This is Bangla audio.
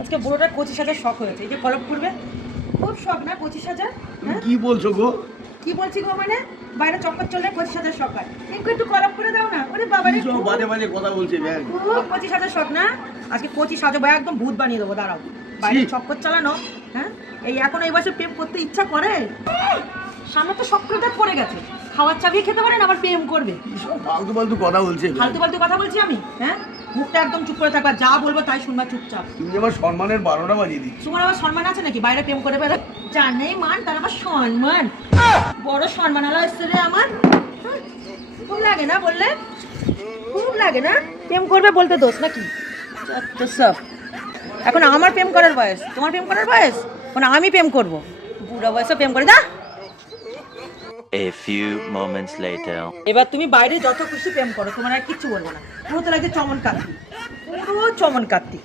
আজকে বুড়োটা 25,000 শখ হয়েছে, এই যে কলপ করবে খুব শখ না 25,000। হ্যাঁ কি বলছো গো? কি বলছি গো মানে বাইরে চক্কর চললে 25,000 শখ হয়, একটু কলপ করে দাও না। ওরে বাবা রে, সব বাজে বাজে কথা বলছে ব্যাগ। খুব 25,000 শখ না, আজকে 25,000 ভাই একদম ভূত বানিয়ে দেবো। দাঁড়াও, বাইরে চক্কর চালানো। হ্যাঁ এই এখন এই বয়সে প্রেম করতে ইচ্ছা করে? সামনে তো সক্রতা পড়ে গেছে, খাওয়ার চাবিয়ে খেতে পারেন আবার প্রেম করবে? সব ফালতু ফালতু কথা বলছে ব্যাগ। ফালতু ফালতু কথা বলছি আমি? হ্যাঁ মুখটা একদম চুপ করে থাকবা, যা বলবো তাই শুনবা চুপচাপ। তুমি আমার সম্মানের 12টা বাজিয়ে দিচ্ছ। তোমার আবার সম্মান আছে নাকি? বাইরে প্রেম করে বেরো, যার নেই মান তার আবার সম্মান। বড় সম্মান আলা এসছে রে আমার। খুব লাগে না বললে? খুব লাগে না? প্রেম করবে বলতে দোষ নাকি? তো সব এখন আমার প্রেম করার বয়স, তোমার প্রেম করার বয়স? এখন আমি প্রেম করব? বুড়া বয়সে প্রেম করে দা। A few moments later. এবার তুমি বাইরে যত খুশি প্রেম করো, তোমার আর কিচ্ছু বলবো না। পুরো তো লাগে চমন কার্তিক, পুরো চমন কার্তিক।